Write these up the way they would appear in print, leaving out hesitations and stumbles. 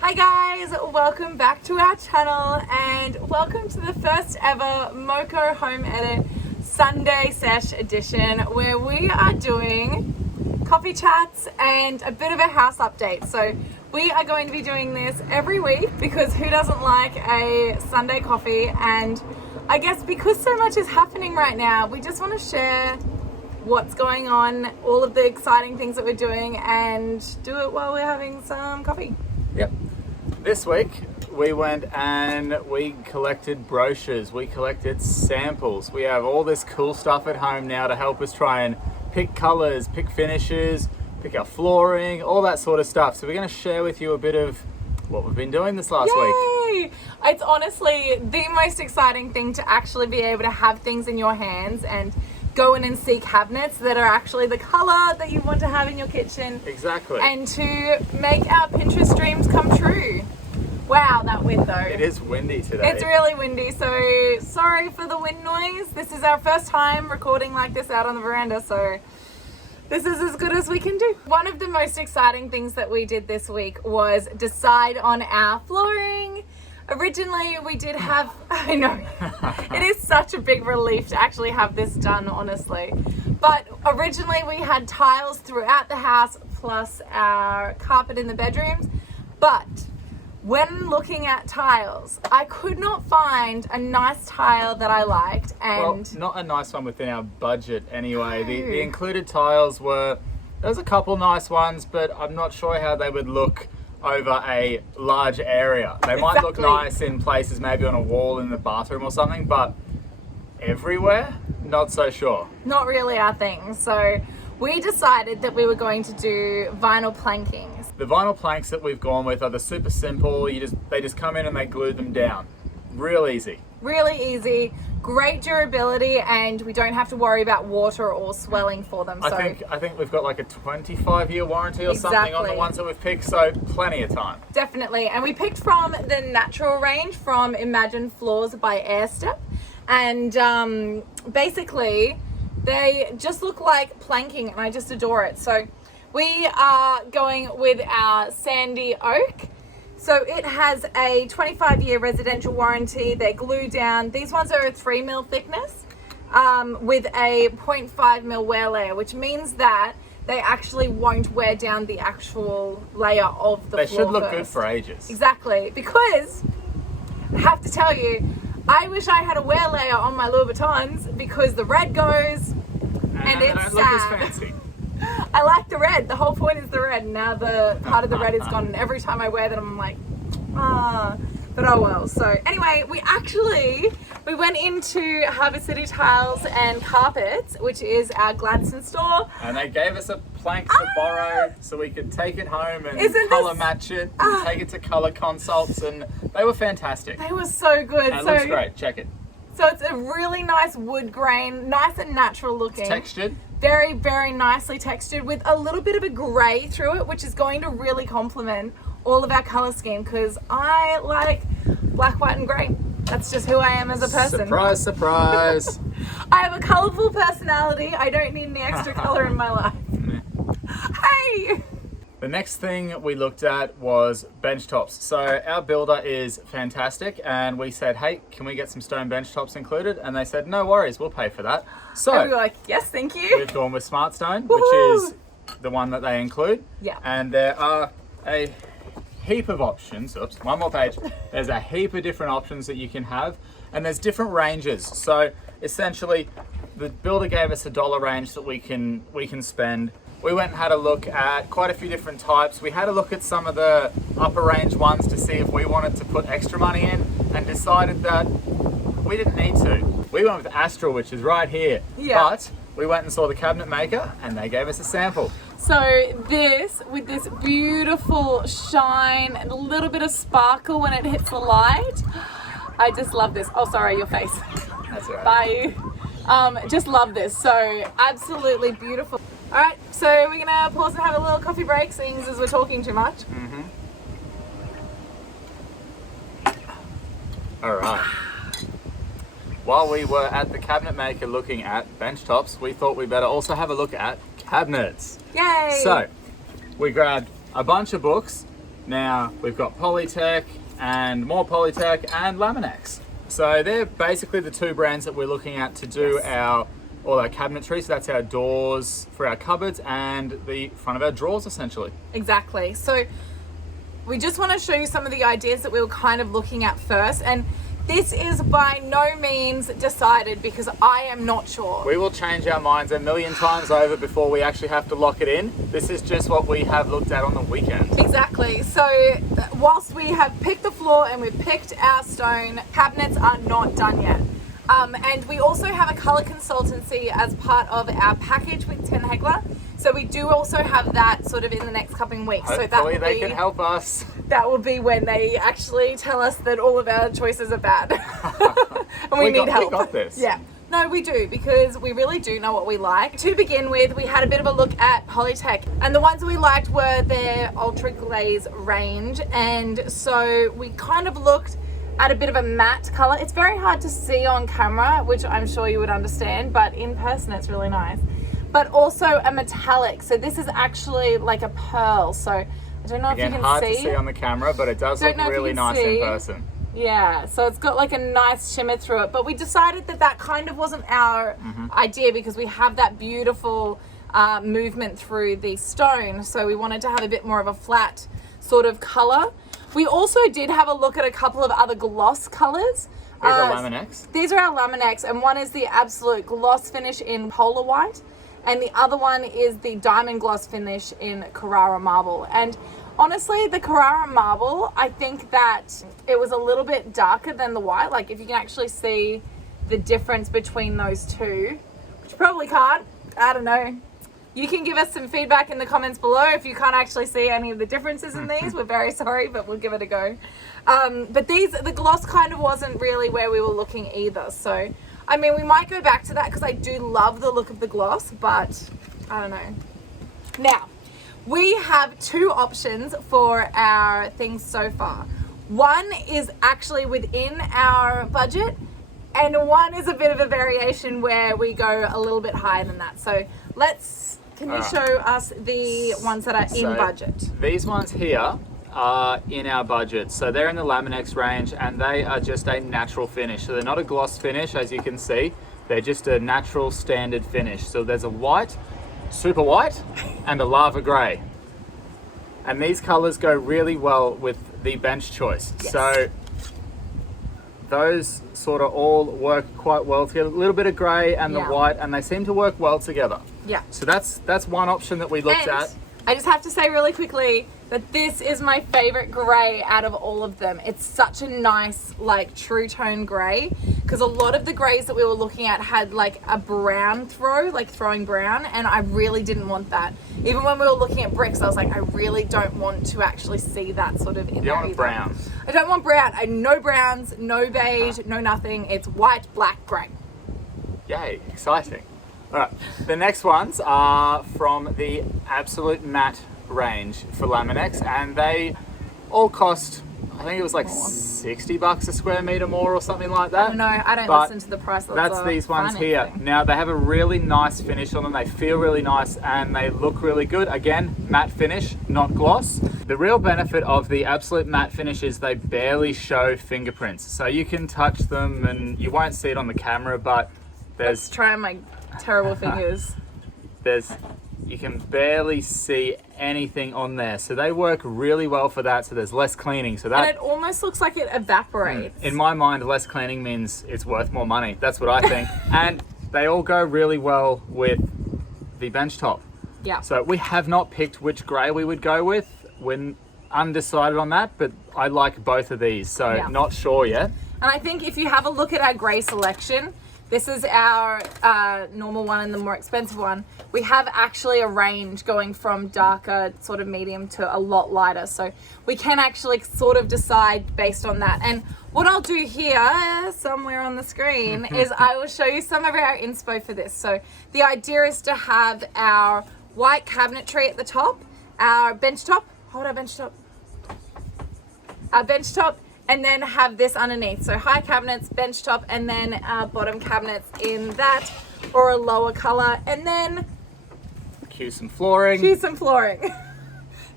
Hi guys, welcome back to our channel and welcome to the first ever MOCO Home Edit Sunday Sesh edition where we are doing coffee chats and a bit of a house update. So we are going to be doing this every week because who doesn't like a Sunday coffee, and I guess because so much is happening right now, we just want to share what's going on, all of the exciting things that we're doing, and do it while we're having some coffee. Yep. This week we went and we collected brochures, we collected samples. We have all this cool stuff at home now to help us try and pick colors, pick finishes, pick our flooring, all that sort of stuff. So we're going to share with you a bit of what we've been doing this last week. It's honestly the most exciting thing to actually be able to have things in your hands and go in and see cabinets that are actually the color that you want to have in your kitchen. Exactly. And to make our Pinterest dreams come true. Wow, that wind though. It is windy today. It's really windy, so sorry for the wind noise. This is our first time recording like this out on the veranda, so this is as good as we can do. One of the most exciting things that we did this week was decide on our flooring. Originally, we did have, I know, it is such a big relief to actually have this done, honestly. But originally we had tiles throughout the house plus our carpet in the bedrooms. But when looking at tiles, I could not find a nice tile that I liked. And well, not a nice one within our budget anyway. The included tiles were, there's a couple nice ones, but I'm not sure how they would look over a large area. They might look nice in places, maybe on a wall in the bathroom or something, but everywhere, not so sure. Not really our thing. So we decided that we were going to do vinyl planking. The vinyl planks that we've gone with are the super simple. They just come in and they glue them down. Real easy. Really easy. Great durability, and we don't have to worry about water or swelling for them. So I think we've got like a 25-year warranty or something on the ones that we've picked, so plenty of time. Definitely. And we picked from the Naturale range from Imagine Floors by Airstep, and basically they just look like planking, and I just adore it. So we are going with our Sandy Oak. So it has a 25-year residential warranty. They're glue down. These ones are a 3 mil thickness with a 0.5 mil wear layer, which means that they actually won't wear down the actual layer of the floor. They should look good for ages. Exactly, because I have to tell you, I wish I had a wear layer on my Louboutins because the red goes and it's sad. Look as fancy. I like the red. The whole point is the red. Now the part of the red is gone, and every time I wear them, I'm like, but oh well. So anyway, we went into Harbour City Tiles and Carpets, which is our Gladstone store. And they gave us a plank to borrow so we could take it home and colour match it, and take it to colour consults, and they were fantastic. They were so good. And it looks great. Check it. So it's a really nice wood grain, nice and natural looking. It's textured. Very, very nicely textured with a little bit of a grey through it, which is going to really complement all of our colour scheme because I like black, white and grey. That's just who I am as a person. Surprise, surprise. I have a colourful personality. I don't need any extra colour in my life. Hey! The next thing we looked at was bench tops. So our builder is fantastic, and we said, hey, can we get some stone bench tops included? And they said, no worries, we'll pay for that. So and we were like, yes, thank you. We've gone with Smart Stone, which is the one that they include. Yeah. And there are a heap of options. Oops, one more page. There's a heap of different options that you can have, and there's different ranges. So essentially, the builder gave us a dollar range that we can spend. We went and had a look at quite a few different types. We had a look at some of the upper range ones to see if we wanted to put extra money in, and decided that we didn't need to. We went with Astral, which is right here. Yeah. But we went and saw the cabinet maker and they gave us a sample. So this, with this beautiful shine and a little bit of sparkle when it hits the light, I just love this. Oh, sorry, your face. That's all right. Bye. Just love this. So absolutely beautiful. All right, so we're gonna pause and have a little coffee break, seeing as we're talking too much. Mm-hmm. All right. While we were at the cabinet maker looking at bench tops, we thought we better also have a look at cabinets. Yay! So we grabbed a bunch of books Now we've got Polytech and more Polytech and Laminex. So they're basically the two brands that we're looking at to do all our cabinetry. So that's our doors for our cupboards and the front of our drawers essentially. Exactly. So we just want to show you some of the ideas that we were kind of looking at first, and this is by no means decided because I am not sure. We will change our minds a million times over before we actually have to lock it in. This is just what we have looked at on the weekend. Exactly. So whilst we have picked the floor and we've picked our stone, cabinets are not done yet. And we also have a colour consultancy as part of our package with Ten Hegler. So we do also have that sort of in the next couple of weeks. Hopefully they can help us. That will be when they actually tell us that all of our choices are bad. And we need help. We got this. Yeah. No, we do, because we really do know what we like. To begin with, we had a bit of a look at Polytech, and the ones we liked were their Ultra Glaze range. And so we kind of looked at a bit of a matte color. It's very hard to see on camera, which I'm sure you would understand, but in person it's really nice. But also a metallic. So this is actually like a pearl. So I don't know if you can see. Hard to see on the camera, but it does look really nice in person. Yeah, so it's got like a nice shimmer through it. But we decided that that kind of wasn't our idea, because we have that beautiful movement through the stone. So we wanted to have a bit more of a flat sort of color. We also did have a look at a couple of other gloss colors. These are Laminex? These are our Laminex, and one is the absolute gloss finish in Polar White, and the other one is the diamond gloss finish in Carrara Marble. And honestly, the Carrara Marble, I think that it was a little bit darker than the white. Like if you can actually see the difference between those two, which you probably can't, I don't know. You can give us some feedback in the comments below if you can't actually see any of the differences in these. We're very sorry, but we'll give it a go. But the gloss kind of wasn't really where we were looking either. So, I mean, we might go back to that because I do love the look of the gloss, but I don't know. Now, we have two options for our things so far. One is actually within our budget, and one is a bit of a variation where we go a little bit higher than that. So can you show us the ones that are in budget? These ones here are in our budget. So they're in the Laminex range, and they are just a natural finish. So they're not a gloss finish, as you can see. They're just a natural standard finish. So there's a white, super white, and a lava grey. And these colors go really well with the bench choice. Yes. So those sort of all work quite well together. A little bit of grey and the white, and they seem to work well together. Yeah. So that's one option that we looked at. I just have to say really quickly that this is my favorite grey out of all of them. It's such a nice, like, true tone grey, because a lot of the greys that we were looking at had like a brown throw, like throwing brown, and I really didn't want that. Even when we were looking at bricks, I was like, I really don't want to actually see that sort of in there. You want brown? I don't want brown. No browns, no beige, no nothing. It's white, black, grey. Yay, exciting. All right, the next ones are from the Absolute Matte range for Laminex, and they all cost, I think it was like $60 a square meter more or something like that. No, I don't listen to the price. That's these ones here. Now they have a really nice finish on them. They feel really nice and they look really good. Again, matte finish, not gloss. The real benefit of the Absolute Matte finish is they barely show fingerprints. So you can touch them and you won't see it on the camera, but let's try my terrible fingers. You can barely see anything on there, so they work really well for that. So there's less cleaning, so that, and it almost looks like it evaporates. In my mind, less cleaning means it's worth more money. That's what I think. And they all go really well with the bench top. Yeah. So we have not picked which grey we would go with. We're undecided on that, but I like both of these, so not sure yet. And I think if you have a look at our grey selection, this is our normal one and the more expensive one. We have actually a range going from darker, sort of medium, to a lot lighter. So we can actually sort of decide based on that. And what I'll do here, somewhere on the screen, is I will show you some of our inspo for this. So the idea is to have our white cabinetry at the top, our bench top, our bench top, and then have this underneath. So high cabinets, bench top, and then our bottom cabinets in that, or a lower color, and then cue some flooring. This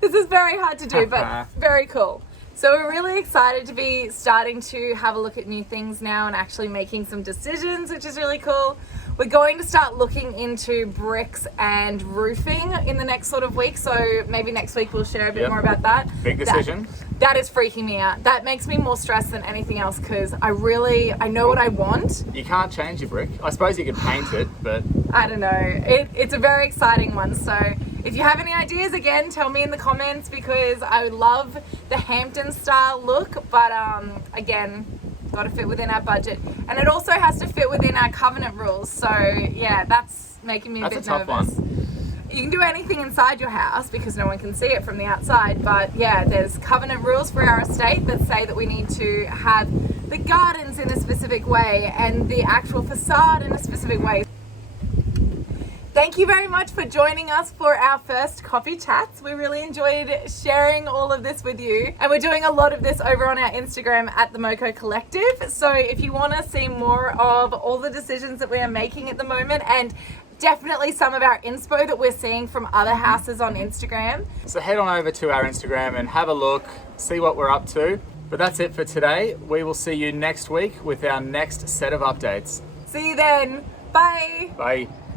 This is very hard to do, but very cool. So we're really excited to be starting to have a look at new things now and actually making some decisions, which is really cool. We're going to start looking into bricks and roofing in the next sort of week. So maybe next week we'll share a bit more about that. Big decision. That is freaking me out. That makes me more stressed than anything else because I know what I want. You can't change your brick. I suppose you could paint it, but... I don't know. It's a very exciting one. So if you have any ideas, again, tell me in the comments because I would love the Hampton style look. But again, got to fit within our budget. And it also has to fit within our covenant rules. So yeah, that's making me a bit nervous. That's a tough one. You can do anything inside your house because no one can see it from the outside, but yeah, there's covenant rules for our estate that say that we need to have the gardens in a specific way and the actual facade in a specific way. Thank you very much for joining us for our first coffee chats. We really enjoyed sharing all of this with you. And we're doing a lot of this over on our Instagram at the MOCO Collective. So if you want to see more of all the decisions that we are making at the moment and definitely some of our inspo that we're seeing from other houses on Instagram. So head on over to our Instagram and have a look, see what we're up to. But that's it for today. We will see you next week with our next set of updates. See you then. Bye. Bye.